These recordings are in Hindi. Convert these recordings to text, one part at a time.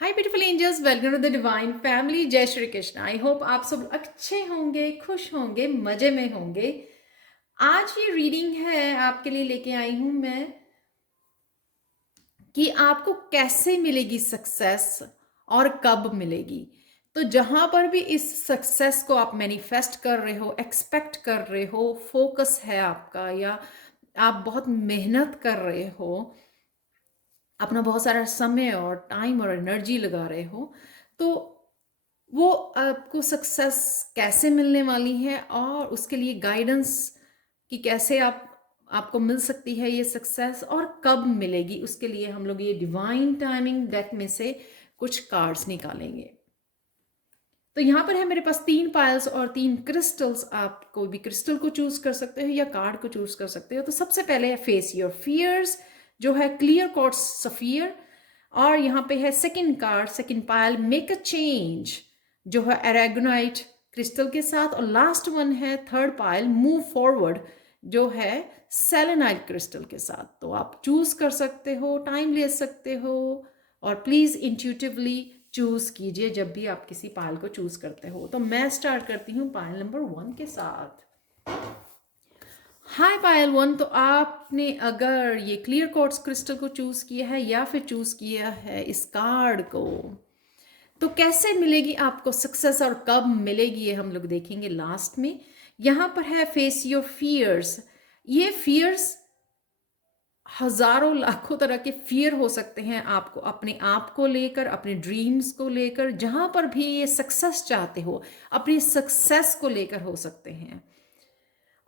Hi beautiful angels, welcome to the divine family. जय श्री कृष्ण। आई होप आप सब अच्छे होंगे, खुश होंगे, मजे में होंगे। आज ये रीडिंग है आपके लिए लेके आई हूं मैं कि आपको कैसे मिलेगी सक्सेस और कब मिलेगी। तो जहां पर भी इस सक्सेस को आप मैनिफेस्ट कर रहे हो, एक्सपेक्ट कर रहे हो, फोकस है आपका, या आप बहुत मेहनत कर रहे हो, अपना बहुत सारा समय और टाइम और एनर्जी लगा रहे हो, तो वो आपको सक्सेस कैसे मिलने वाली है और उसके लिए गाइडेंस कि कैसे आपको मिल सकती है ये सक्सेस और कब मिलेगी, उसके लिए हम लोग ये डिवाइन टाइमिंग डेक में से कुछ कार्ड्स निकालेंगे। तो यहाँ पर है मेरे पास 3 पायल्स और 3 क्रिस्टल्स। आप कोई भी क्रिस्टल को चूज कर सकते हो या कार्ड को चूज कर सकते हो। तो सबसे पहले है फेस योर फियर्स, जो है क्लियर क्वार्ट्ज सफियर। और यहाँ पे है second card, second Payal, make a change, जो है एरेगोनाइट क्रिस्टल के साथ। और लास्ट वन है थर्ड पायल, मूव फॉरवर्ड, जो है सेलेनाइट क्रिस्टल के साथ। तो आप चूज कर सकते हो, टाइम ले सकते हो, और प्लीज इंट्यूटिवली चूज कीजिए जब भी आप किसी पायल को चूज करते हो। तो मैं स्टार्ट करती हूँ पायल नंबर 1 के साथ। हाय पायल 1, तो आपने अगर ये क्लियर क्वार्ट्ज क्रिस्टल को चूज किया है या फिर चूज किया है इस कार्ड को, तो कैसे मिलेगी आपको सक्सेस और कब मिलेगी ये हम लोग देखेंगे लास्ट में। यहां पर है फेस योर फियर्स। ये फियर्स हजारों लाखों तरह के फियर हो सकते हैं आपको, अपने आप को लेकर, अपने ड्रीम्स को लेकर, जहां पर भी ये सक्सेस चाहते हो, अपनी सक्सेस को लेकर हो सकते हैं।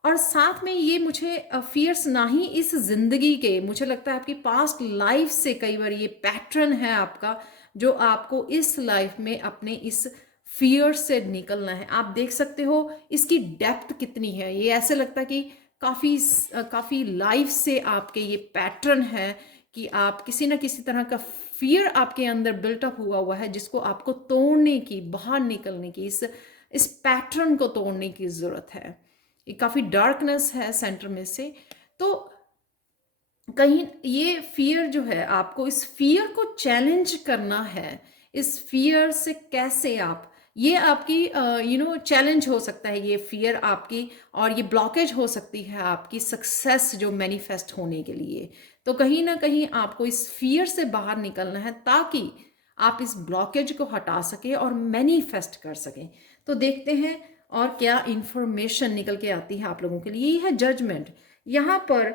और साथ में ये मुझे फियर्स ना ही इस जिंदगी के, मुझे लगता है आपकी पास्ट लाइफ से कई बार ये पैटर्न है आपका, जो आपको इस लाइफ में अपने इस फियर से निकलना है। आप देख सकते हो इसकी डेप्थ कितनी है। ये ऐसे लगता है कि काफ़ी काफ़ी लाइफ से आपके ये पैटर्न है कि आप किसी ना किसी तरह का फियर आपके अंदर बिल्टअप हुआ हुआ है, जिसको आपको तोड़ने की, बाहर निकलने की, इस पैटर्न को तोड़ने की ज़रूरत है। ये काफ़ी डार्कनेस है सेंटर में से। तो कहीं ये फियर जो है, आपको इस फियर को चैलेंज करना है। इस फियर से कैसे आप, ये आपकी चैलेंज हो सकता है ये फियर आपकी, और ये ब्लॉकेज हो सकती है आपकी सक्सेस जो मैनिफेस्ट होने के लिए। तो कहीं ना कहीं आपको इस फियर से बाहर निकलना है ताकि आप इस ब्लॉकेज को हटा सके और मैनिफेस्ट कर सकें। तो देखते हैं और क्या इंफॉर्मेशन निकल के आती है आप लोगों के लिए। ये है जजमेंट। यहाँ पर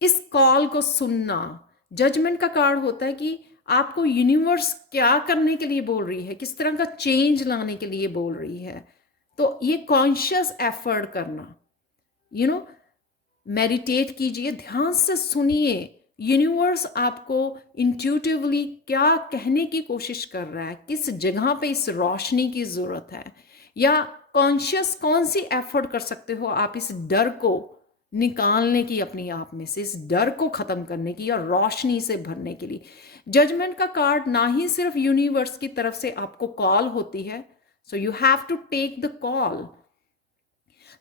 इस कॉल को सुनना, जजमेंट का कार्ड होता है कि आपको यूनिवर्स क्या करने के लिए बोल रही है, किस तरह का चेंज लाने के लिए बोल रही है। तो ये कॉन्शियस एफर्ट करना, यू नो मेडिटेट कीजिए, ध्यान से सुनिए यूनिवर्स आपको इंट्यूटिवली क्या कहने की कोशिश कर रहा है, किस जगह पे इस रोशनी की जरूरत है, या कॉन्शियस कौन सी एफर्ट कर सकते हो आप इस डर को निकालने की, अपनी आप में से इस डर को खत्म करने की और रोशनी से भरने के लिए। जजमेंट का कार्ड ना ही सिर्फ यूनिवर्स की तरफ से आपको कॉल होती है, so you have to take the call.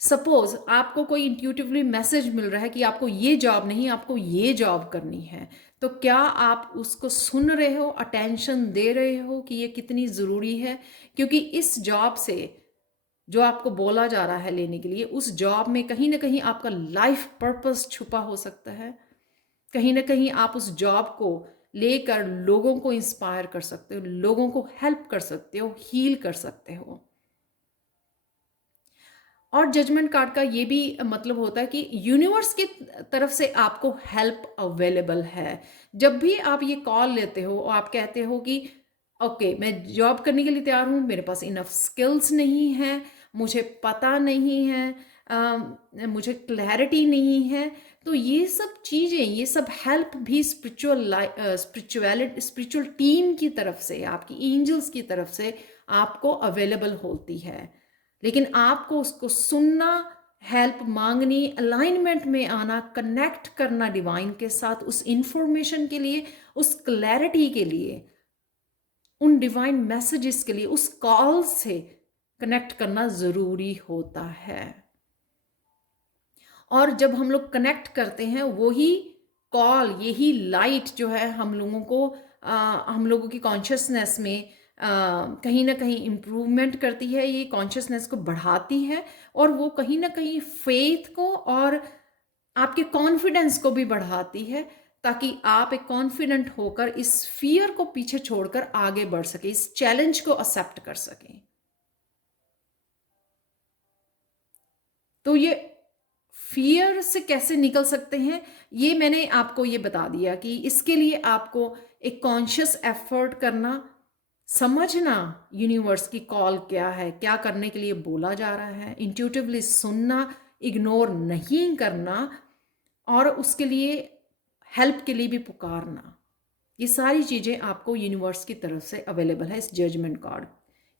Suppose आपको कोई इंट्यूटिवली मैसेज मिल रहा है कि आपको ये जॉब नहीं, आपको ये जॉब करनी है, तो क्या आप उसको सुन रहे हो, अटेंशन दे रहे हो कि ये कितनी ज़रूरी है। क्योंकि इस जॉब से जो आपको बोला जा रहा है लेने के लिए, उस जॉब में कहीं ना कहीं आपका लाइफ पर्पस छुपा हो सकता है। कहीं ना कहीं आप उस जॉब को लेकर लोगों को इंस्पायर कर सकते हो, लोगों को हेल्प कर सकते हो, हील कर सकते हो। और जजमेंट कार्ड का ये भी मतलब होता है कि यूनिवर्स की तरफ से आपको हेल्प अवेलेबल है। जब भी आप ये कॉल लेते हो और आप कहते हो कि ओके, मैं जॉब करने के लिए तैयार हूँ, मेरे पास इनफ स्किल्स नहीं है, मुझे पता नहीं है, मुझे क्लैरिटी नहीं है, तो ये सब चीज़ें, ये सब हेल्प भी स्पिरिचुअल टीम की तरफ से, आपकी एंजल्स की तरफ से आपको अवेलेबल होती है। लेकिन आपको उसको सुनना, हेल्प मांगनी, अलाइनमेंट में आना, कनेक्ट करना डिवाइन के साथ, उस इंफॉर्मेशन के लिए, उस क्लैरिटी के लिए, उन डिवाइन मैसेजेस के लिए, उस कॉल से कनेक्ट करना ज़रूरी होता है। और जब हम लोग कनेक्ट करते हैं वही कॉल, यही लाइट जो है हम लोगों को हम लोगों की कॉन्शियसनेस में कहीं ना कहीं इम्प्रूवमेंट करती है, ये कॉन्शियसनेस को बढ़ाती है और वो कहीं ना कहीं फेथ को और आपके कॉन्फिडेंस को भी बढ़ाती है, ताकि आप एक कॉन्फिडेंट होकर इस फियर को पीछे छोड़कर आगे बढ़ सके, इस चैलेंज को एक्सेप्ट कर सकें। तो ये फियर से कैसे निकल सकते हैं, ये मैंने आपको ये बता दिया कि इसके लिए आपको एक कॉन्शियस एफर्ट करना, समझना यूनिवर्स की कॉल क्या है, क्या करने के लिए बोला जा रहा है, इंट्यूटिवली सुनना, इग्नोर नहीं करना और उसके लिए हेल्प के लिए भी पुकारना। ये सारी चीज़ें आपको यूनिवर्स की तरफ से अवेलेबल है इस जजमेंट कार्ड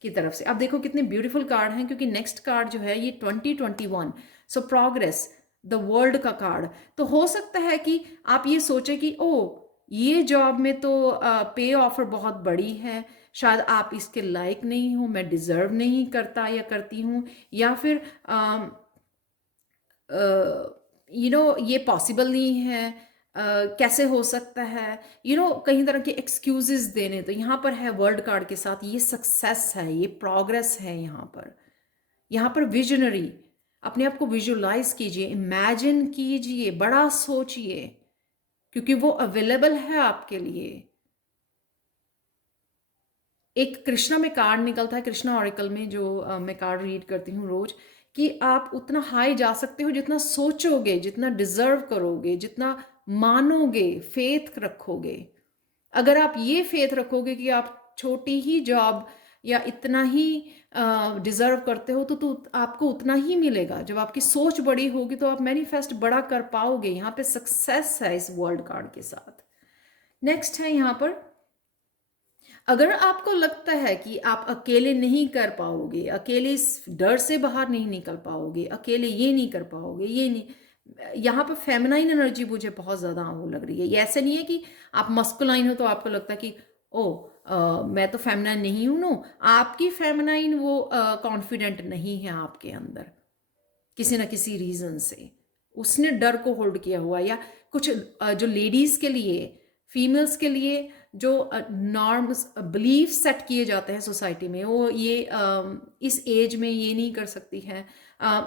की तरफ से। अब देखो कितने ब्यूटीफुल कार्ड हैं, क्योंकि नेक्स्ट कार्ड जो है ये 2021, सो प्रोग्रेस, द वर्ल्ड का कार्ड। तो हो सकता है कि आप ये सोचें कि ओ ये जॉब में तो पे ऑफर बहुत बड़ी है, शायद आप इसके लायक नहीं हो, मैं डिज़र्व नहीं करता या करती हूँ, या फिर ये पॉसिबल नहीं है, कैसे हो सकता है, कई तरह के एक्सक्यूजेस देने। तो यहाँ पर है वर्ल्ड कार्ड के साथ ये सक्सेस है, ये प्रोग्रेस है। यहाँ पर विजनरी, अपने आप को विजुलाइज कीजिए, इमेजिन कीजिए, बड़ा सोचिए, क्योंकि वो अवेलेबल है आपके लिए। एक कृष्णा में कार्ड निकलता है, कृष्णा ऑरिकल में जो मैं कार्ड रीड करती हूँ रोज, कि आप उतना हाई जा सकते हो जितना सोचोगे, जितना डिजर्व करोगे, जितना मानोगे, फेथ रखोगे। अगर आप ये फेथ रखोगे कि आप छोटी ही जॉब या इतना ही डिजर्व करते हो, तो आपको उतना ही मिलेगा। जब आपकी सोच बड़ी होगी तो आप मैनिफेस्ट बड़ा कर पाओगे। यहाँ पे सक्सेस है इस वर्ल्ड कार्ड के साथ। नेक्स्ट है यहाँ पर, अगर आपको लगता है कि आप अकेले नहीं कर पाओगे, अकेले इस डर से बाहर नहीं निकल पाओगे, अकेले ये नहीं कर पाओगे, ये नहीं, यहाँ पर फेमिनाइन एनर्जी मुझे बहुत ज़्यादा वो लग रही है। ये ऐसे नहीं है कि आप मस्कुलाइन हो तो आपको लगता है कि मैं तो फेमिनाइन नहीं हूँ। नो, आपकी फेमिनाइन वो कॉन्फिडेंट नहीं है आपके अंदर, किसी ना किसी रीज़न से उसने डर को होल्ड किया हुआ। या कुछ जो लेडीज़ के लिए, फीमेल्स के लिए जो नॉर्म्स, बिलीफ सेट किए जाते हैं सोसाइटी में, वो ये इस एज में ये नहीं कर सकती है,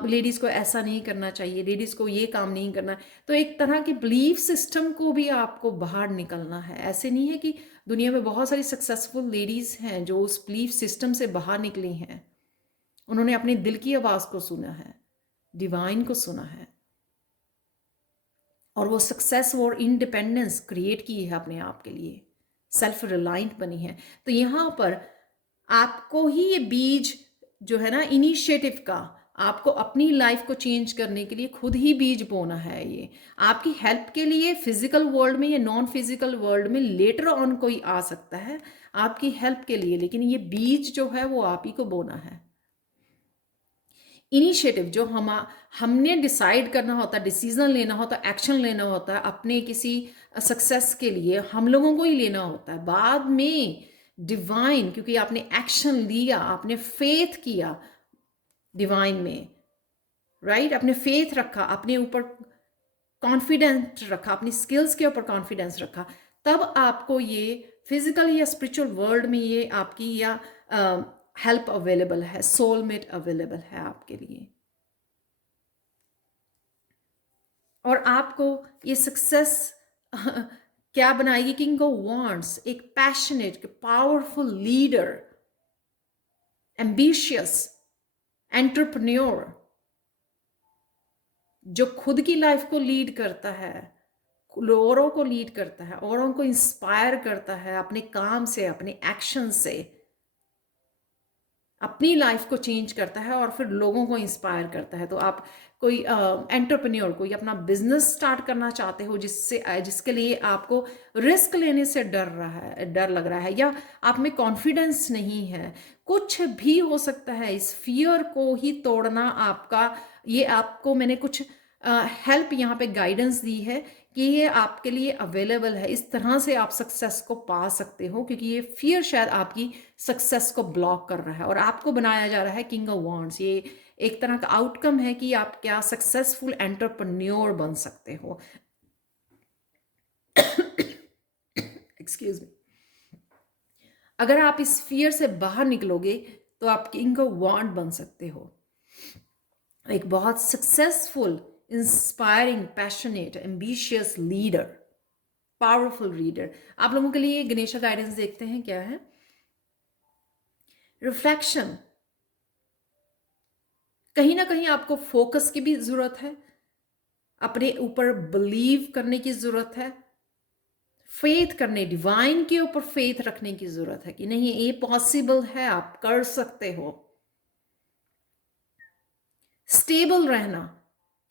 लेडीज़ को ऐसा नहीं करना चाहिए, लेडीज़ को ये काम नहीं करना। तो एक तरह के बिलीफ सिस्टम को भी आपको बाहर निकलना है। ऐसे नहीं है कि दुनिया में बहुत सारी सक्सेसफुल लेडीज़ हैं जो उस बिलीफ सिस्टम से बाहर निकली हैं, उन्होंने अपने दिल की आवाज़ को सुना है, डिवाइन को सुना है, और वो सक्सेस और इंडिपेंडेंस क्रिएट की है अपने आप के लिए, सेल्फ रिलायंट बनी है। तो यहाँ पर आपको ही ये बीज जो है ना इनिशिएटिव का, आपको अपनी लाइफ को चेंज करने के लिए खुद ही बीज बोना है। ये आपकी हेल्प के लिए फिजिकल वर्ल्ड में या नॉन फिजिकल वर्ल्ड में लेटर ऑन कोई आ सकता है आपकी हेल्प के लिए, लेकिन ये बीज जो है वो आप ही को बोना है। इनिशिएटिव जो हमने डिसाइड करना होता है, डिसीजन लेना होता है, एक्शन लेना होता है अपने किसी सक्सेस के लिए, हम लोगों को ही लेना होता है। बाद में डिवाइन, क्योंकि आपने एक्शन लिया, आपने फेथ किया डिवाइन में, राइट, आपने फेथ रखा, अपने ऊपर कॉन्फिडेंस रखा, अपनी स्किल्स के ऊपर कॉन्फिडेंस रखा, तब आपको ये फिजिकल या स्पिरिचुअल वर्ल्ड में ये आपकी या हेल्प अवेलेबल है, सोलमेट अवेलेबल है आपके लिए। और आपको ये सक्सेस क्या बनाएगी? किंग ऑफ वांड्स, एक passionate, powerful leader, ambitious entrepreneur, जो खुद की लाइफ को लीड करता है, औरों को लीड करता है, औरों को इंस्पायर करता है अपने काम से, अपने एक्शन से, अपनी लाइफ को चेंज करता है और फिर लोगों को इंस्पायर करता है। तो आप कोई एंटरप्रेन्योर, कोई अपना बिजनेस स्टार्ट करना चाहते हो जिसके लिए आपको रिस्क लेने से डर लग रहा है, या आप में कॉन्फिडेंस नहीं है, कुछ भी हो सकता है, इस फियर को ही तोड़ना आपका, ये आपको मैंने कुछ हेल्प यहाँ पे गाइडेंस दी है कि ये आपके लिए अवेलेबल है। इस तरह से आप सक्सेस को पा सकते हो, क्योंकि ये फियर शायद आपकी सक्सेस को ब्लॉक कर रहा है और आपको बनाया जा रहा है किंग ऑफ वॉन्ड्स। ये एक तरह का आउटकम है कि आप क्या सक्सेसफुल एंटरप्रेन्योर बन सकते हो। Excuse me. अगर आप इस फियर से बाहर निकलोगे तो आप किंग ऑफ वॉन्ड बन सकते हो, एक बहुत successful, inspiring, passionate, ambitious leader, powerful leader. आप लोगों के लिए गणेशा गाइडेंस देखते हैं क्या है। रिफ्लेक्शन, कहीं ना कहीं आपको फोकस की भी जरूरत है, अपने ऊपर बिलीव करने की जरूरत है, फेथ करने, डिवाइन के ऊपर फेथ रखने की जरूरत है कि नहीं ये पॉसिबल है, आप कर सकते हो। स्टेबल रहना,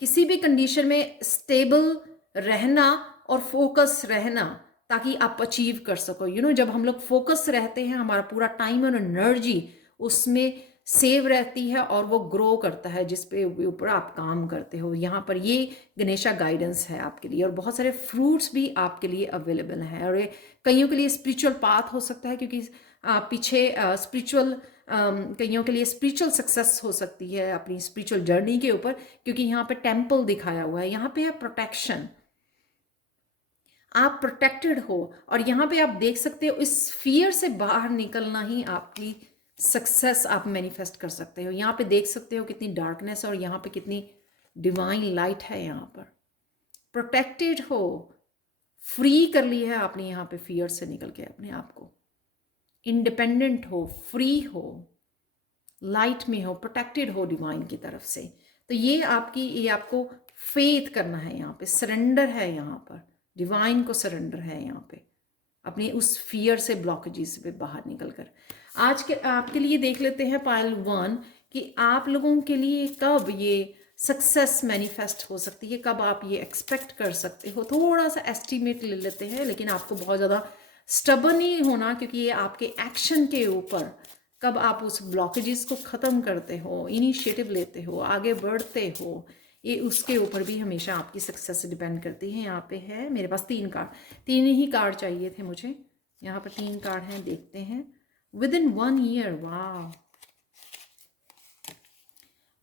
किसी भी कंडीशन में स्टेबल रहना और फोकस रहना, ताकि आप अचीव कर सको। जब हम लोग फोकस रहते हैं, हमारा पूरा टाइम और एनर्जी उसमें सेव रहती है और वो ग्रो करता है जिस पे ऊपर आप काम करते हो। यहाँ पर ये गणेशा गाइडेंस है आपके लिए, और बहुत सारे फ्रूट्स भी आपके लिए अवेलेबल हैं। और ये कईयों के लिए स्पिरिचुअल पाथ हो सकता है, क्योंकि पीछे स्पिरिचुअल, कईयों के लिए स्पिरिचुअल सक्सेस हो सकती है अपनी स्पिरिचुअल जर्नी के ऊपर, क्योंकि यहाँ पे टेम्पल दिखाया हुआ है, यहाँ पे है प्रोटेक्शन, आप प्रोटेक्टेड हो। और यहाँ पे आप देख सकते हो इस फियर से बाहर निकलना ही आपकी सक्सेस आप मैनिफेस्ट कर सकते हो। यहाँ पे देख सकते हो कितनी डार्कनेस और यहाँ पे कितनी डिवाइन लाइट है। यहाँ पर प्रोटेक्टेड हो, फ्री कर ली है आपने यहाँ पे फियर से निकल के अपने आप को, इंडिपेंडेंट हो, फ्री हो, लाइट में हो, प्रोटेक्टेड हो डिवाइन की तरफ से। तो ये आपको फेथ करना है, यहाँ पे सरेंडर है, यहाँ पर डिवाइन को सरेंडर है यहाँ पे, अपने उस फियर से, ब्लॉकेजेस पे बाहर निकलकर। आज के आपके लिए देख लेते हैं पायल 1 कि आप लोगों के लिए कब ये सक्सेस मैनिफेस्ट हो सकती है, कब आप ये एक्सपेक्ट कर सकते हो। थोड़ा सा एस्टिमेट ले लेते हैं, लेकिन आपको बहुत ज़्यादा स्टबर्न नहीं होना, क्योंकि ये आपके एक्शन के ऊपर, कब आप उस ब्लॉकेजेस को ख़त्म करते हो, इनिशिएटिव लेते हो, आगे बढ़ते हो, ये उसके ऊपर भी हमेशा आपकी सक्सेस डिपेंड करती है। यहाँ पे है मेरे पास 3 कार्ड, 3 ही कार्ड चाहिए थे मुझे। यहाँ पर 3 कार्ड हैं, देखते हैं। विद इन 1 ईयर, वाह,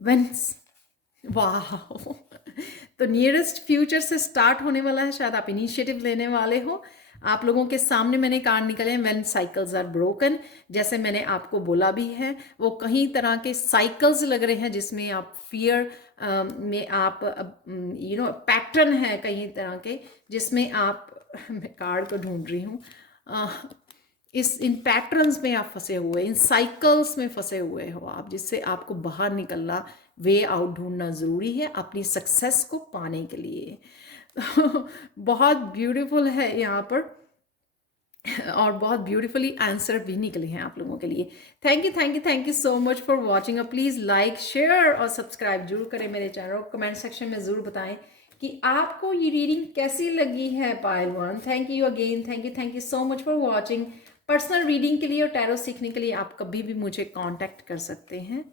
वेंस, वाह। तो नियरेस्ट फ्यूचर से स्टार्ट होने वाला है, शायद आप इनिशिएटिव लेने वाले हो। आप लोगों के सामने मैंने कार्ड निकले हैं, व्हेन साइकिल्स आर ब्रोकन, जैसे मैंने आपको बोला भी है, वो कई तरह के साइकिल्स लग रहे हैं जिसमें आप फियर में आप पैटर्न है कई तरह के, जिसमें आप मैं कार्ड को ढूंढ रही हूँ, इन पैटर्न्स में आप फंसे हुए, इन साइकिल्स में फंसे हुए हो आप, जिससे आपको बाहर निकलना, वे आउट ढूंढना ज़रूरी है अपनी सक्सेस को पाने के लिए। बहुत ब्यूटीफुल है यहाँ पर, और बहुत ब्यूटीफुली आंसर भी निकले हैं आप लोगों के लिए। Thank you so much for watching. Please like, share और सब्सक्राइब जरूर करें मेरे चैनल। कमेंट सेक्शन में ज़रूर बताएं कि आपको ये रीडिंग कैसी लगी है पायल 1। Thank you again, thank you so much for watching. Personal reading के लिए और टैरो सीखने के लिए आप कभी भी मुझे कांटेक्ट कर सकते हैं।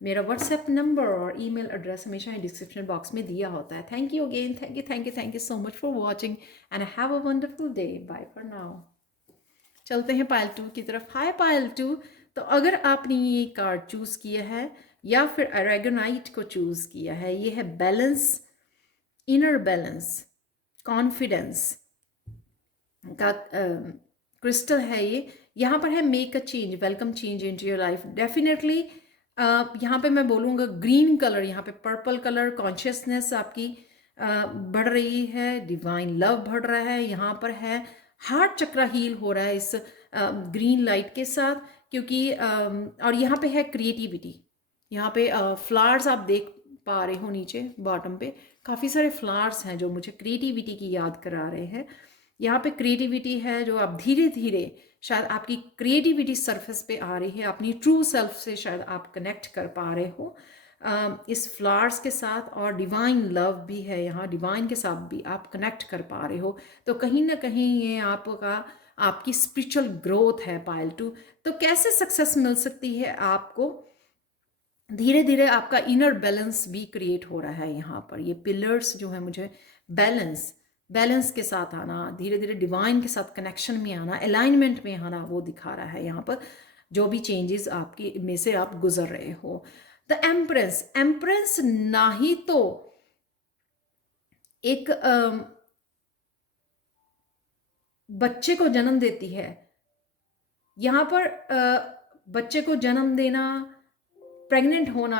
मेरा व्हाट्सएप नंबर और ईमेल एड्रेस हमेशा ही डिस्क्रिप्शन बॉक्स में दिया होता है। Thank you again, thank you so much for watching and have a wonderful day. Bye for now. चलते हैं पायल 2 की तरफ। हाय पायल 2, तो अगर आपने ये कार्ड चूज़ किया है या फिर अरेगोनाइट को चूज़ किया है, ये है बैलेंस, इनर बैलेंस, कॉन्फिडेंस का क्रिस्टल है ये। यहाँ पर है make a change, welcome change into your life. Definitely यहाँ पे मैं बोलूँगा ग्रीन कलर, यहाँ पे पर्पल कलर, कॉन्शियसनेस आपकी बढ़ रही है, डिवाइन लव बढ़ रहा है। यहाँ पर है हार्ट चक्र हील हो रहा है इस ग्रीन लाइट के साथ, क्योंकि और यहाँ पे है क्रिएटिविटी। यहाँ पे फ्लावर्स आप देख पा रहे हो, नीचे बॉटम पे काफ़ी सारे फ्लावर्स हैं जो मुझे क्रिएटिविटी की याद करा रहे हैं। यहाँ पे क्रिएटिविटी है जो आप धीरे धीरे, शायद आपकी क्रिएटिविटी सरफेस पे आ रही है, अपनी ट्रू सेल्फ से शायद आप कनेक्ट कर पा रहे हो इस फ्लावर्स के साथ। और डिवाइन लव भी है यहाँ, डिवाइन के साथ भी आप कनेक्ट कर पा रहे हो। तो कहीं ना कहीं ये आपकी स्पिरिचुअल ग्रोथ है पायल 2। तो कैसे सक्सेस मिल सकती है आपको? धीरे धीरे आपका इनर बैलेंस भी क्रिएट हो रहा है। यहाँ पर ये पिलर्स जो है मुझे बैलेंस, बैलेंस के साथ आना, धीरे धीरे डिवाइन के साथ कनेक्शन में आना, अलाइनमेंट में आना, वो दिखा रहा है यहाँ पर जो भी चेंजेस आपकी में से आप गुजर रहे हो। द एम्प्रेस, एम्प्रेस ना ही तो एक बच्चे को जन्म देती है, यहाँ पर बच्चे को जन्म देना, प्रेग्नेंट होना,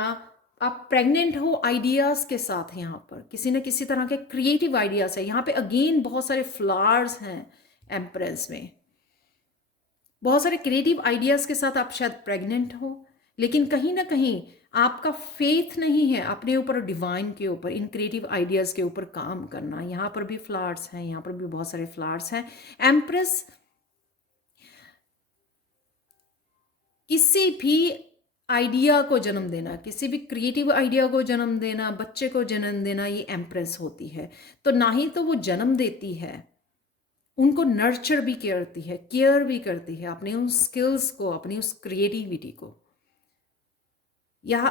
आप प्रेग्नेंट हो आइडियाज़ के साथ, यहाँ पर किसी न किसी तरह के क्रिएटिव आइडियाज़ है। यहाँ पे अगेन बहुत सारे फ्लावर्स हैं एम्प्रेस में, बहुत सारे क्रिएटिव आइडियाज़ के साथ आप शायद प्रेग्नेंट हो, लेकिन कहीं ना कहीं आपका फेथ नहीं है अपने ऊपर, डिवाइन के ऊपर, इन क्रिएटिव आइडियाज़ के ऊपर काम करना। यहाँ पर भी फ्लावर्स हैं, यहाँ पर भी बहुत सारे फ्लावर्स हैं। एम्प्रेस किसी भी आइडिया को जन्म देना, किसी भी क्रिएटिव आइडिया को जन्म देना, बच्चे को जन्म देना, ये एम्प्रेस होती है। तो ना ही तो वो जन्म देती है, उनको नर्चर भी करती है, केयर भी करती है अपने उन स्किल्स को, अपनी उस क्रिएटिविटी को।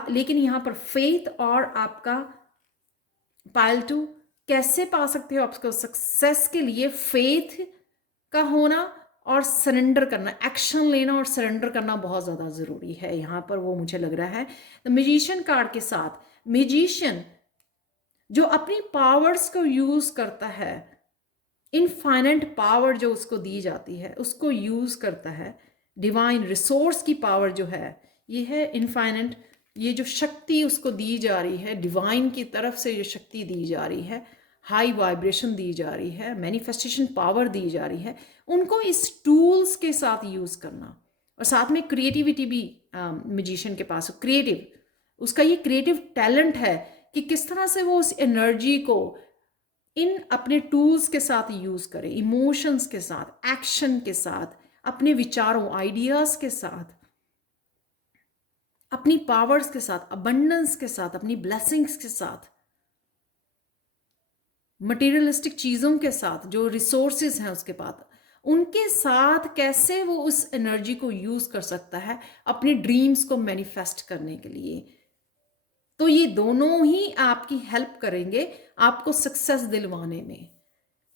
लेकिन यहाँ पर फेथ और आपका पाइल 2 कैसे पा सकते हो आपको सक्सेस के लिए? फेथ का होना और सरेंडर करना, एक्शन लेना और सरेंडर करना बहुत ज़्यादा ज़रूरी है यहाँ पर, वो मुझे लग रहा है। द मैजिशियन कार्ड के साथ, मैजिशियन जो अपनी पावर्स को यूज़ करता है, इनफाइनाइट पावर जो उसको दी जाती है उसको यूज़ करता है। डिवाइन रिसोर्स की पावर जो है ये है इनफाइनाइट, ये जो शक्ति उसको दी जा रही है डिवाइन की तरफ से, जो शक्ति दी जा रही है, हाई वाइब्रेशन दी जा रही है, मैनिफेस्टेशन पावर दी जा रही है, उनको इस टूल्स के साथ यूज़ करना। और साथ में क्रिएटिविटी भी मैजिशियन के पास, क्रिएटिव, उसका ये क्रिएटिव टैलेंट है कि किस तरह से वो उस एनर्जी को इन अपने टूल्स के साथ यूज़ करे, इमोशंस के साथ, एक्शन के साथ, अपने विचारों, आइडियाज़ के साथ, अपनी पावर्स के साथ, अबंडेंस के साथ, अपनी ब्लेसिंग्स के साथ, मटेरियलिस्टिक चीज़ों के साथ, जो रिसोर्सेज हैं उसके पास, उनके साथ कैसे वो उस एनर्जी को यूज़ कर सकता है अपने ड्रीम्स को मैनिफेस्ट करने के लिए। तो ये दोनों ही आपकी हेल्प करेंगे आपको सक्सेस दिलवाने में।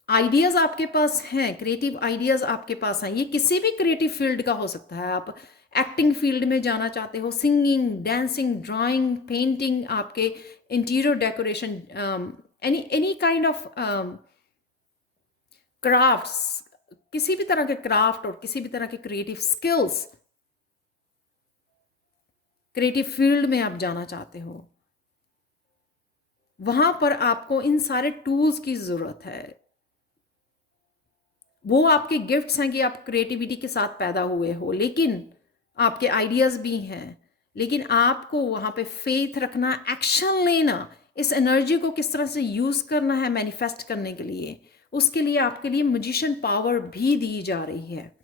आइडियाज़ आपके पास हैं, क्रिएटिव आइडियाज़ आपके पास हैं, ये किसी भी क्रिएटिव फील्ड का हो सकता है। आप एक्टिंग फील्ड में जाना चाहते हो, सिंगिंग, डांसिंग, ड्राइंग, पेंटिंग, आपके interior decoration, any kind of crafts, किसी भी तरह के क्राफ्ट और किसी भी तरह के क्रिएटिव स्किल्स, क्रिएटिव फील्ड में आप जाना चाहते हो, वहां पर आपको इन सारे टूल्स की ज़रूरत है। वो आपके गिफ्ट्स हैं कि आप क्रिएटिविटी के साथ पैदा हुए हो, लेकिन आपके आइडियाज़ भी हैं, लेकिन आपको वहाँ पे फेथ रखना, एक्शन लेना, इस एनर्जी को किस तरह से यूज़ करना है मैनिफेस्ट करने के लिए, उसके लिए आपके लिए मैजिशियन पावर भी दी जा रही है।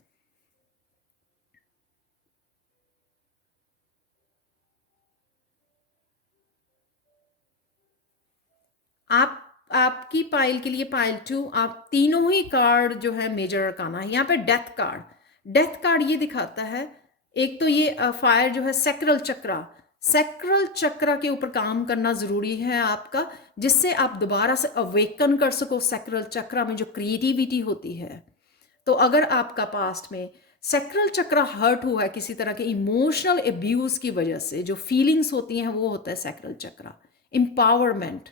आपकी पाइल के लिए पाइल 2, आप तीनों ही कार्ड जो है मेजर अरकाना है। यहाँ पे डेथ कार्ड, डेथ कार्ड ये दिखाता है, एक तो ये फायर जो है सैक्रल चक्रा, सैक्रल चक्रा के ऊपर काम करना ज़रूरी है आपका, जिससे आप दोबारा से अवेकन कर सको सैक्रल चक्रा में जो क्रिएटिविटी होती है। तो अगर आपका पास्ट में सैक्रल चक्रा हर्ट हुआ है किसी तरह के इमोशनल एब्यूज़ की वजह से, जो फीलिंग्स होती हैं वो होता है सैक्रल चक्रा। एम्पावरमेंट,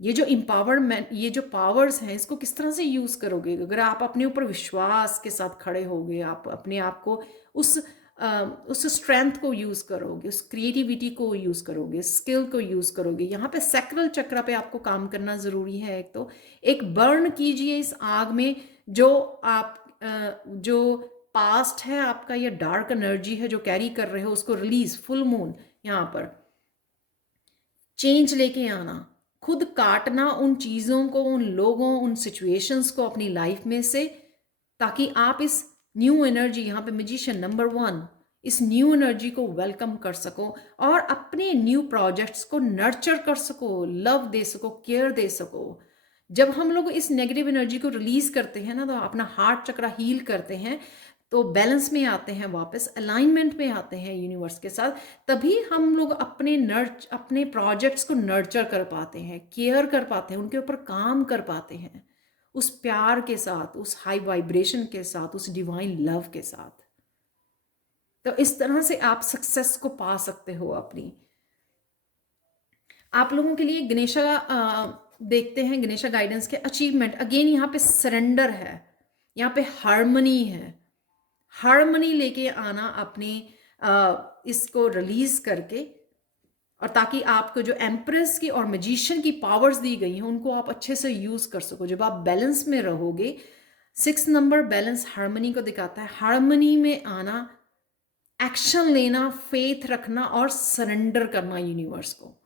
ये जो एम्पावरमेंट, ये जो पावर्स हैं, इसको किस तरह से यूज़ करोगे? अगर आप अपने ऊपर विश्वास के साथ खड़े होगे, आप अपने आप को उस स्ट्रेंथ को यूज़ करोगे, उस क्रिएटिविटी को यूज़ करोगे, स्किल को यूज़ करोगे। यहाँ पे सैक्रल चक्र पे आपको काम करना ज़रूरी है। एक तो एक बर्न कीजिए इस आग में, जो आप जो पास्ट है आपका, या डार्क एनर्जी है जो कैरी कर रहे हो, उसको रिलीज। फुल मून, यहाँ पर चेंज लेके आना, खुद काटना उन चीज़ों को, उन लोगों, उन सिचुएशंस को अपनी लाइफ में से, ताकि आप इस न्यू एनर्जी, यहाँ पे मैजिशियन नंबर 1, इस न्यू एनर्जी को वेलकम कर सको और अपने न्यू प्रोजेक्ट्स को नर्चर कर सको, लव दे सको, केयर दे सको। जब हम लोग इस नेगेटिव एनर्जी को रिलीज करते हैं ना, तो अपना हार्ट चक्र हील करते हैं, तो बैलेंस में आते हैं, वापस अलाइनमेंट में आते हैं यूनिवर्स के साथ, तभी हम लोग अपने प्रोजेक्ट्स को नर्चर कर पाते हैं, केयर कर पाते हैं, उनके ऊपर काम कर पाते हैं, उस प्यार के साथ, उस हाई वाइब्रेशन के साथ, उस डिवाइन लव के साथ। तो इस तरह से आप सक्सेस को पा सकते हो अपनी। आप लोगों के लिए गणेशा देखते हैं, गणेशा गाइडेंस के अचीवमेंट। अगेन यहाँ पे सरेंडर है, यहाँ पे हार्मनी है, हार्मनी लेके आना अपने इसको रिलीज करके, और ताकि आपको जो एम्प्रेस की और मैजिशियन की पावर्स दी गई हैं उनको आप अच्छे से यूज कर सको। जब आप बैलेंस में रहोगे, 6 नंबर बैलेंस हार्मनी को दिखाता है। हार्मनी में आना, एक्शन लेना, फेथ रखना और सरेंडर करना यूनिवर्स को,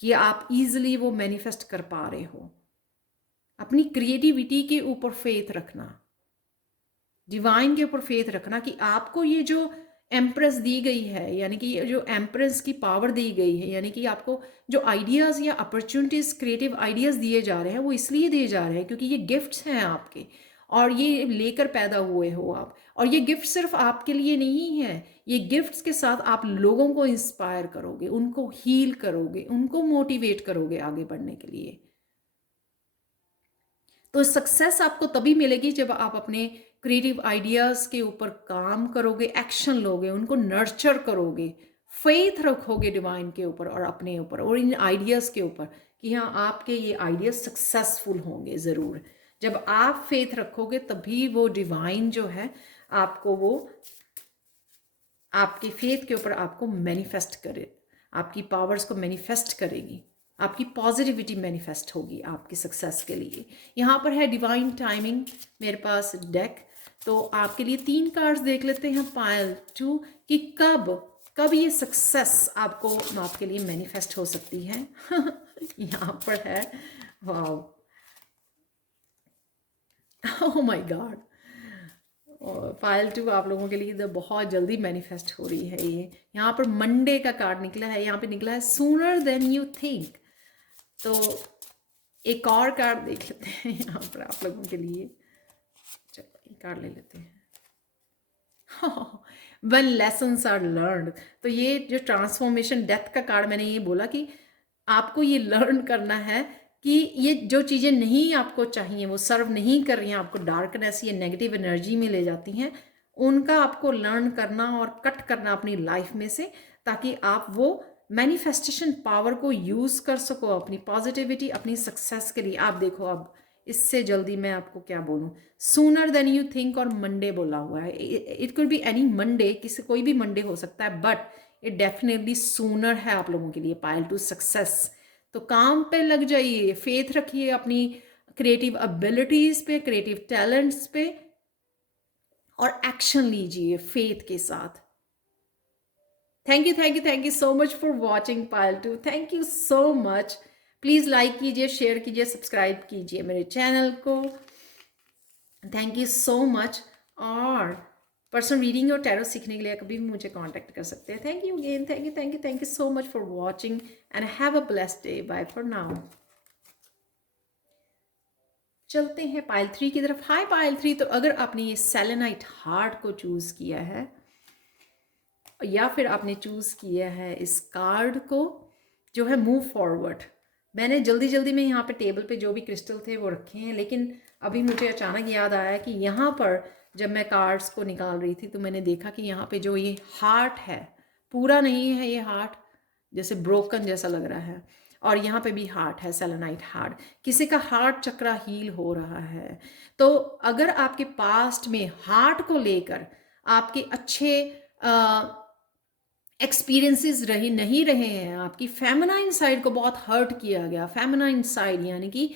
कि आप इजीली वो मैनिफेस्ट कर पा रहे हो। अपनी क्रिएटिविटी के ऊपर फेथ रखना, डिवाइन के ऊपर फेथ रखना कि आपको ये जो एम्प्रेस दी गई है, यानी कि ये जो एम्प्रेस की पावर दी गई है, यानी कि आपको जो आइडियाज़ या अपॉर्चुनिटीज़, क्रिएटिव आइडियाज़ दिए जा रहे हैं, वो इसलिए दिए जा रहे हैं क्योंकि ये गिफ्ट्स हैं आपके, और ये लेकर पैदा हुए हो आप। और ये गिफ्ट सिर्फ आपके लिए नहीं है, ये गिफ्ट्स के साथ आप लोगों को इंस्पायर करोगे, उनको हील करोगे, उनको मोटिवेट करोगे आगे बढ़ने के लिए। तो सक्सेस आपको तभी मिलेगी जब आप अपने क्रिएटिव आइडियाज़ के ऊपर काम करोगे, एक्शन लोगे, उनको नर्चर करोगे, फेथ रखोगे डिवाइन के ऊपर और अपने ऊपर और इन आइडियाज़ के ऊपर कि हाँ, आपके ये आइडियाज़ सक्सेसफुल होंगे ज़रूर। जब आप फेथ रखोगे तभी वो डिवाइन जो है आपको वो आपके फेथ के ऊपर आपको मैनिफेस्ट करे, आपकी पावर्स को मैनिफेस्ट करेगी, आपकी पॉजिटिविटी मैनिफेस्ट होगी आपकी सक्सेस के लिए। यहाँ पर है डिवाइन टाइमिंग मेरे पास डेक, तो आपके लिए 3 कार्ड्स देख लेते हैं पायल 2 कि कब ये सक्सेस आपके लिए मैनिफेस्ट हो सकती है। यहाँ पर है, wow, oh my God, file 2 आप लोगों के लिए तो बहुत जल्दी मैनिफेस्ट हो रही है ये। यहाँ पर मंडे का कार्ड निकला है, यहाँ पे निकला है सूनर देन यू थिंक। तो एक और कार्ड देख लेते हैं यहाँ पर आप लोगों के लिए। चलो एक कार्ड ले लेते हैं। व्हेन लेसन्स आर लर्नड, तो ये जो ट्रांसफॉर्मेशन डेथ का कार्ड, मैंने ये बोला कि आपको ये लर्न करना है कि ये जो चीज़ें नहीं आपको चाहिए, वो सर्व नहीं कर रही हैं आपको, डार्कनेस या नेगेटिव एनर्जी में ले जाती हैं, उनका आपको लर्न करना और कट करना अपनी लाइफ में से, ताकि आप वो मैनिफेस्टेशन पावर को यूज़ कर सको अपनी पॉजिटिविटी, अपनी सक्सेस के लिए। आप देखो, अब इससे जल्दी मैं आपको क्या बोलूँ, सूनर देन यू थिंक और मंडे बोला हुआ है। It could be any Monday, कोई भी मंडे हो सकता है, बट इट डेफिनेटली सूनर है आप लोगों के लिए पाइल टू सक्सेस। तो काम पे लग जाइए, फेथ रखिए अपनी क्रिएटिव एबिलिटीज पे, क्रिएटिव टैलेंट्स पे, और एक्शन लीजिए फेथ के साथ। Thank you so much for watching Payal too, thank you so much. Please like कीजिए, शेयर कीजिए, सब्सक्राइब कीजिए मेरे चैनल को। Thank you so much. और पर्सनल रीडिंग और टैरो सीखने के लिए कभी भी मुझे कांटेक्ट कर सकते हैं। Thank you again, thank you so much for watching and have a blessed day. Bye for now. चलते हैं पाइल 3 की तरफ। हाय पाइल 3, तो अगर आपने ये सेलेनाइट हार्ट को चूज़ किया है या फिर आपने चूज़ किया है इस कार्ड को जो है मूव फॉरवर्ड, मैंने जल्दी में यहाँ पे टेबल पे जो भी क्रिस्टल थे वो रखे हैं, लेकिन अभी मुझे अचानक याद आया कि यहाँ पर जब मैं कार्ड्स को निकाल रही थी तो मैंने देखा कि यहाँ पे जो ये हार्ट है, पूरा नहीं है ये हार्ट, जैसे ब्रोकन जैसा लग रहा है, और यहाँ पे भी हार्ट है, सेलेनाइट हार्ट। किसी का हार्ट चक्रा हील हो रहा है। तो अगर आपके पास्ट में हार्ट को लेकर आपके अच्छे एक्सपीरियंसेस नहीं रहे हैं, आपकी फेमिनाइन साइड को बहुत हर्ट किया गया, फेमिनाइन साइड यानी कि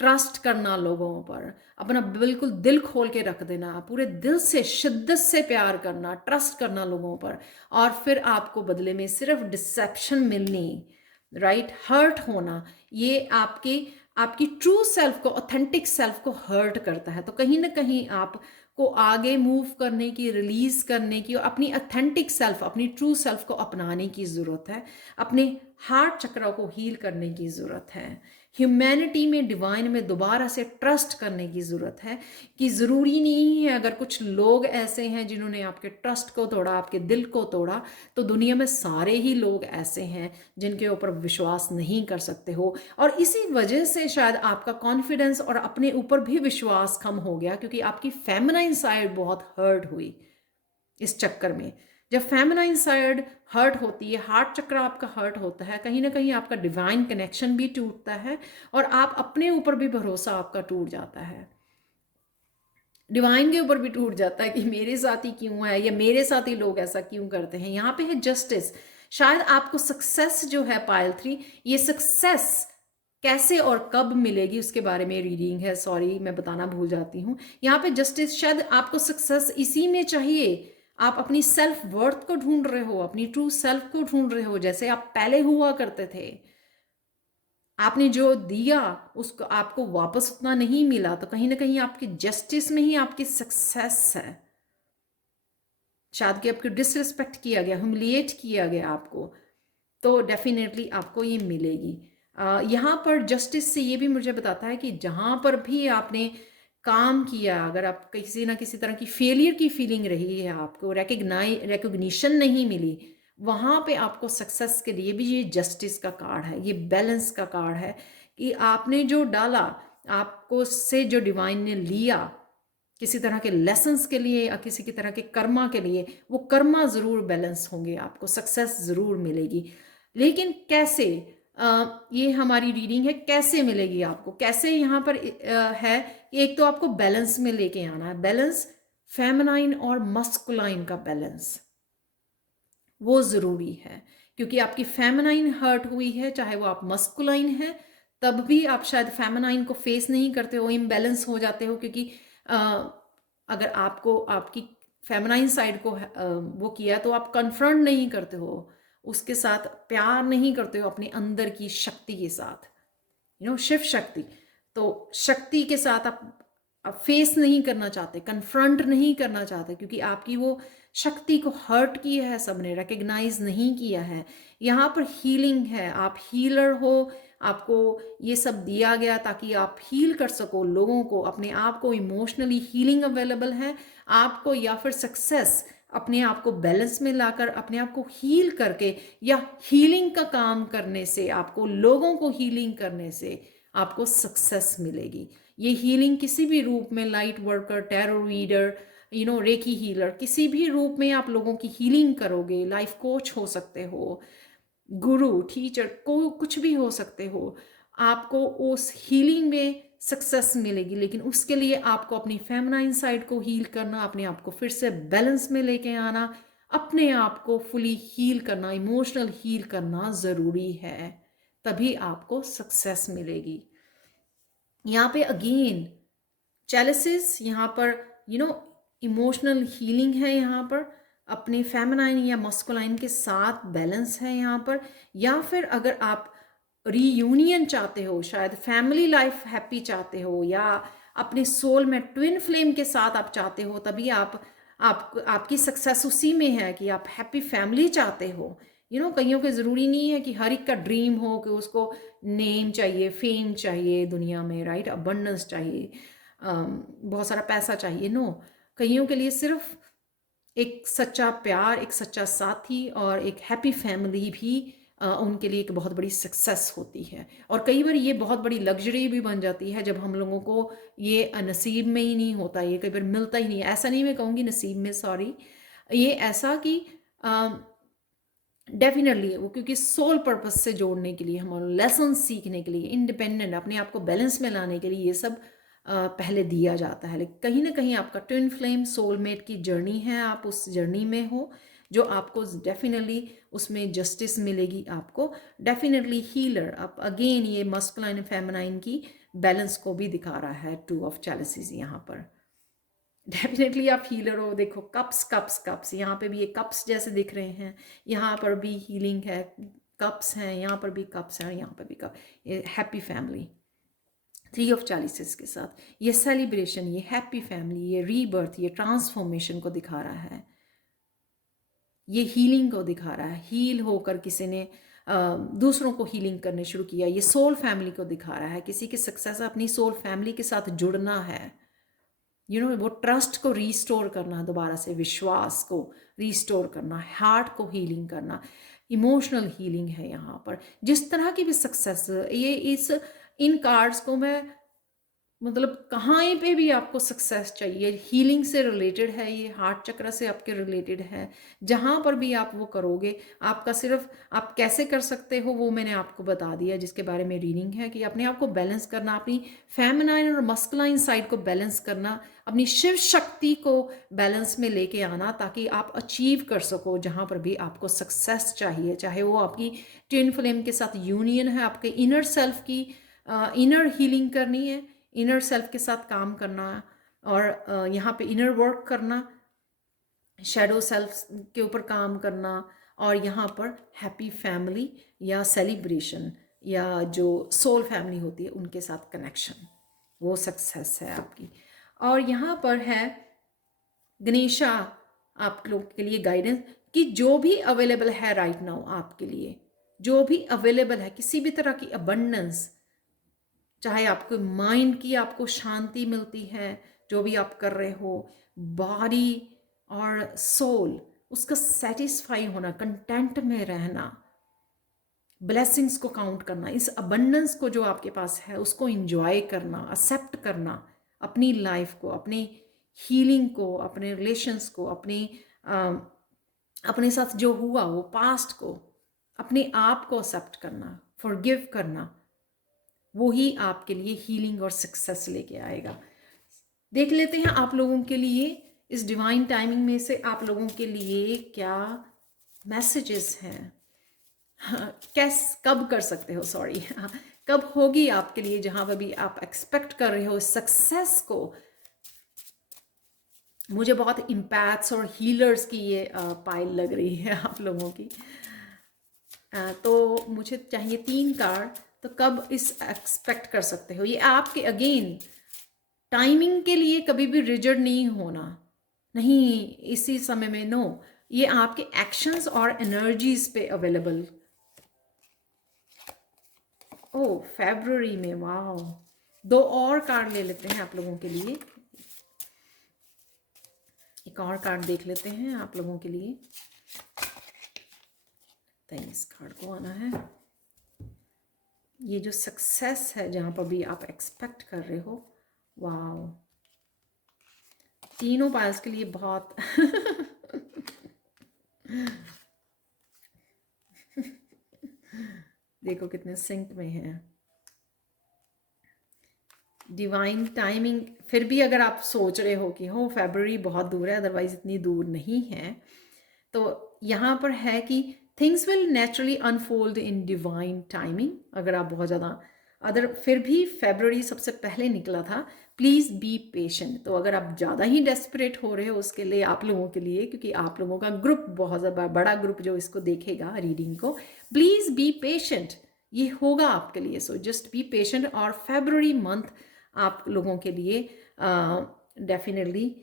ट्रस्ट करना लोगों पर, अपना बिल्कुल दिल खोल के रख देना, पूरे दिल से शिद्दत से प्यार करना, ट्रस्ट करना लोगों पर, और फिर आपको बदले में सिर्फ डिसेप्शन मिलनी, राइट, हर्ट होना, ये आपकी ट्रू सेल्फ को, ऑथेंटिक सेल्फ को हर्ट करता है। तो कहीं ना कहीं आप को आगे मूव करने की, रिलीज करने की और अपनी ऑथेंटिक सेल्फ, अपनी ट्रू सेल्फ को अपनाने की ज़रूरत है, अपने हार्ट चक्र को हील करने की ज़रूरत है, ह्यूमैनिटी में, डिवाइन में दोबारा से ट्रस्ट करने की ज़रूरत है कि ज़रूरी नहीं है अगर कुछ लोग ऐसे हैं जिन्होंने आपके ट्रस्ट को तोड़ा, आपके दिल को तोड़ा, तो दुनिया में सारे ही लोग ऐसे हैं जिनके ऊपर विश्वास नहीं कर सकते हो। और इसी वजह से शायद आपका कॉन्फिडेंस और अपने ऊपर भी विश्वास कम हो गया, क्योंकि आपकी फेमिनाइन साइड बहुत हर्ट हुई इस चक्कर में। जब फेमिनाइन साइड हर्ट होती है, हार्ट चक्र आपका हर्ट होता है, कहीं ना कहीं आपका डिवाइन कनेक्शन भी टूटता है और आप अपने ऊपर भी भरोसा आपका टूट जाता है, डिवाइन के ऊपर भी टूट जाता है कि मेरे साथ ही क्यों है, या मेरे साथ ही लोग ऐसा क्यों करते हैं। यहाँ पे है जस्टिस। शायद आपको सक्सेस जो है पाइल 3, ये सक्सेस कैसे और कब मिलेगी उसके बारे में रीडिंग है, सॉरी मैं बताना भूल जाती हूँ। यहाँ पे जस्टिस, शायद आपको सक्सेस इसी में चाहिए। आप अपनी सेल्फ वर्थ को ढूंढ रहे हो, अपनी ट्रू सेल्फ को ढूंढ रहे हो जैसे आप पहले हुआ करते थे। आपने जो दिया उसको आपको वापस उतना नहीं मिला, तो कहीं ना कहीं आपकी जस्टिस में ही आपकी सक्सेस है। शायद कि आपको डिसरिस्पेक्ट किया गया, ह्यूमिलिएट किया गया आपको, तो डेफिनेटली आपको ये मिलेगी। यहाँ पर जस्टिस से ये भी मुझे बताता है कि जहाँ पर भी आपने काम किया, अगर आप किसी ना किसी तरह की फेलियर की फीलिंग रही है, आपको रिकग्निशन नहीं मिली, वहाँ पे आपको सक्सेस के लिए भी ये जस्टिस का कार्ड है, ये बैलेंस का कार्ड है कि आपने जो डाला, आपको से जो डिवाइन ने लिया किसी तरह के लेसन्स के लिए या किसी की तरह के कर्मा के लिए, वो कर्मा ज़रूर बैलेंस होंगे, आपको सक्सेस ज़रूर मिलेगी। लेकिन कैसे, ये हमारी रीडिंग है, कैसे मिलेगी आपको, कैसे यहाँ पर है कि एक तो आपको बैलेंस में लेके आना है, बैलेंस फेमिनाइन और मस्कुलाइन का बैलेंस वो ज़रूरी है, क्योंकि आपकी फेमिनाइन हर्ट हुई है, चाहे वो आप मस्कुलाइन है, तब भी आप शायद फेमिनाइन को फेस नहीं करते हो, इम्बैलेंस हो जाते हो, क्योंकि अगर आपको आपकी फेमिनाइन साइड को वो किया तो आप कन्फ्रंट नहीं करते हो, उसके साथ प्यार नहीं करते हो, अपने अंदर की शक्ति के साथ, शिव शक्ति। तो शक्ति के साथ आप फेस नहीं करना चाहते, कन्फ्रंट नहीं करना चाहते, क्योंकि आपकी वो शक्ति को हर्ट किया है, सबने रिकग्नाइज नहीं किया है। यहाँ पर हीलिंग है, आप हीलर हो, आपको ये सब दिया गया ताकि आप हील कर सको लोगों को, अपने आप को इमोशनली हीलिंग अवेलेबल है आपको, या फिर सक्सेस अपने आप को बैलेंस में लाकर अपने आप को हील करके, या हीलिंग का काम करने से, आपको लोगों को हीलिंग करने से आपको सक्सेस मिलेगी। ये हीलिंग किसी भी रूप में, light worker, tarot reader, recce healer, किसी भी रूप में आप लोगों की हीलिंग करोगे, लाइफ कोच हो सकते हो, गुरु टीचर को कुछ भी हो सकते हो, आपको उस हीलिंग में सक्सेस मिलेगी। लेकिन उसके लिए आपको अपनी फेमिनाइन साइड को हील करना, अपने आप को फिर से बैलेंस में लेके आना, अपने आप को फुली हील करना, इमोशनल हील करना ज़रूरी है, तभी आपको सक्सेस मिलेगी। यहाँ पे अगेन चैलिसिस, यहाँ पर इमोशनल हीलिंग है, यहाँ पर अपने फेमिनाइन या मस्कुलाइन के साथ बैलेंस है यहाँ पर। या फिर अगर आप रीयूनियन चाहते हो, शायद फैमिली लाइफ हैप्पी चाहते हो, या अपने सोल में ट्विन फ्लेम के साथ आप चाहते हो, तभी आपकी सक्सेस उसी में है कि आप हैप्पी फैमिली चाहते हो। कईयों के ज़रूरी नहीं है कि हर एक का ड्रीम हो कि उसको नेम चाहिए, फेम चाहिए दुनिया में, राइट, अबंडेंस चाहिए, बहुत सारा पैसा चाहिए। नो, कईयों के लिए सिर्फ एक सच्चा प्यार, एक सच्चा साथी और एक हैप्पी फैमिली भी उनके लिए एक बहुत बड़ी सक्सेस होती है। और कई बार ये बहुत बड़ी लग्जरी भी बन जाती है जब हम लोगों को ये नसीब में ही नहीं होता, ये कई बार मिलता ही नहीं। ऐसा नहीं मैं कहूँगी नसीब में, सॉरी, ये ऐसा कि डेफिनेटली वो क्योंकि सोल पर्पस से जोड़ने के लिए, हम लेसन सीखने के लिए, इंडिपेंडेंट अपने आप को बैलेंस में लाने के लिए ये सब पहले दिया जाता है। लेकिन कहीं ना कहीं आपका ट्विन फ्लेम सोलमेट की जर्नी है, आप उस जर्नी में हो, जो आपको डेफिनेटली उसमें जस्टिस मिलेगी, आपको डेफिनेटली हीलर। अब अगेन ये मस्कुलाइन फेमिनाइन की बैलेंस को भी दिखा रहा है, 2 ऑफ चैलिसेस यहाँ पर। डेफिनेटली आप हीलर हो। देखो कप्स कप्स कप्स, यहाँ पे भी ये कप्स जैसे दिख रहे हैं, यहाँ पर भी हीलिंग है, कप्स हैं, यहाँ पर भी कप्स हैं, यहाँ पर भी कप, ये हैप्पी फैमिली 3 ऑफ चैलिसेस के साथ, ये सेलिब्रेशन, ये हैप्पी फैमिली, ये रीबर्थ, ये ट्रांसफॉर्मेशन को दिखा रहा है, ये हीलिंग को दिखा रहा है। हील होकर किसी ने दूसरों को हीलिंग करने शुरू किया। ये सोल फैमिली को दिखा रहा है, किसी की सक्सेस अपनी सोल फैमिली के साथ जुड़ना है, वो ट्रस्ट को रीस्टोर करना, दोबारा से विश्वास को रीस्टोर करना, हार्ट को हीलिंग करना, इमोशनल हीलिंग है यहाँ पर। जिस तरह की भी सक्सेस, ये इन कार्ड्स को मैं मतलब कहाँ पे भी आपको सक्सेस चाहिए, हीलिंग से रिलेटेड है, ये हार्ट चक्र से आपके रिलेटेड है, जहाँ पर भी आप वो करोगे, आपका सिर्फ आप कैसे कर सकते हो वो मैंने आपको बता दिया, जिसके बारे में रीडिंग है कि अपने आप को बैलेंस करना, अपनी फेमिनाइन और मस्कुलाइन साइड को बैलेंस करना, अपनी शिव शक्ति को बैलेंस में लेके आना, ताकि आप अचीव कर सको जहाँ पर भी आपको सक्सेस चाहिए, चाहे वो आपकी ट्विन फ्लेम के साथ यूनियन है, आपके इनर सेल्फ की इनर हीलिंग करनी है, इनर सेल्फ के साथ काम करना, और यहाँ पे इनर वर्क करना, शैडो सेल्फ के ऊपर काम करना, और यहाँ पर हैप्पी फैमिली या सेलिब्रेशन या जो सोल फैमिली होती है उनके साथ कनेक्शन, वो सक्सेस है आपकी। और यहाँ पर है गणेशा आप लोग के लिए गाइडेंस कि जो भी अवेलेबल है राइट नाउ आपके लिए, जो भी अवेलेबल है, किसी भी तरह की अबंडेंस, चाहे आपको माइंड की आपको शांति मिलती है, जो भी आप कर रहे हो, बॉडी और सोल उसका सेटिस्फाई होना, कंटेंट में रहना, ब्लेसिंग्स को काउंट करना, इस अबंडेंस को जो आपके पास है उसको इंजॉय करना, एक्सेप्ट करना, अपनी लाइफ को, अपनी हीलिंग को, अपने रिलेशंस को, अपने साथ जो हुआ वो पास्ट को, अपने आप को एक्सेप्ट करना, फॉरगिव करना, वो ही आपके लिए हीलिंग और सक्सेस लेके आएगा। देख लेते हैं आप लोगों के लिए इस डिवाइन टाइमिंग में से आप लोगों के लिए क्या मैसेजेस हैं, कब कर सकते हो, सॉरी कब होगी आपके लिए, जहां पर भी आप एक्सपेक्ट कर रहे हो सक्सेस को। मुझे बहुत इम्पैक्ट्स और हीलर्स की ये पाइल लग रही है आप लोगों की, तो मुझे चाहिए 3 कार्ड। तो कब इस एक्सपेक्ट कर सकते हो, ये आपके अगेन टाइमिंग के लिए कभी भी रिजिड नहीं होना, नहीं इसी समय में, नो, ये आपके एक्शंस और एनर्जीज पे अवेलेबल। ओ फरवरी में, वाह, 2 और कार्ड ले लेते हैं आप लोगों के लिए, एक और कार्ड देख लेते हैं आप लोगों के लिए। इस कार्ड को आना है, ये जो सक्सेस है जहां पर भी आप एक्सपेक्ट कर रहे हो, वाओ, तीनों पाइल्स के लिए बहुत देखो कितने सिंक में है, डिवाइन टाइमिंग। फिर भी अगर आप सोच रहे हो कि हो फरवरी बहुत दूर है, अदरवाइज इतनी दूर नहीं है, तो यहाँ पर है कि things will naturally unfold in divine timing. अगर आप बहुत ज़्यादा फिर भी फरवरी सबसे पहले निकला था, प्लीज़ बी पेशेंट। तो अगर आप ज़्यादा ही डेस्परेट हो रहे हो उसके लिए, आप लोगों के लिए, क्योंकि आप लोगों का ग्रुप बहुत ज़्यादा बड़ा ग्रुप जो इसको देखेगा रीडिंग को, प्लीज़ बी पेशेंट, ये होगा आपके लिए। So just be patient. और फरवरी मंथ आप लोगों के लिए डेफिनेटली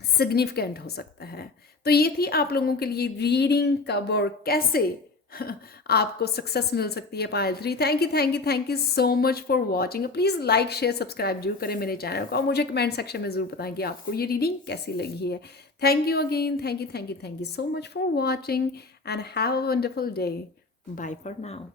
सिग्निफिकेंट हो सकता है। तो ये थी आप लोगों के लिए रीडिंग, कब और कैसे आपको सक्सेस मिल सकती है पायल 3। Thank you so much for watching. Please like share subscribe जरूर करें मेरे चैनल को, और मुझे कमेंट सेक्शन में ज़रूर बताएं कि आपको ये रीडिंग कैसी लगी है। Thank you again, thank you so much for watching and have a wonderful day. Bye for now.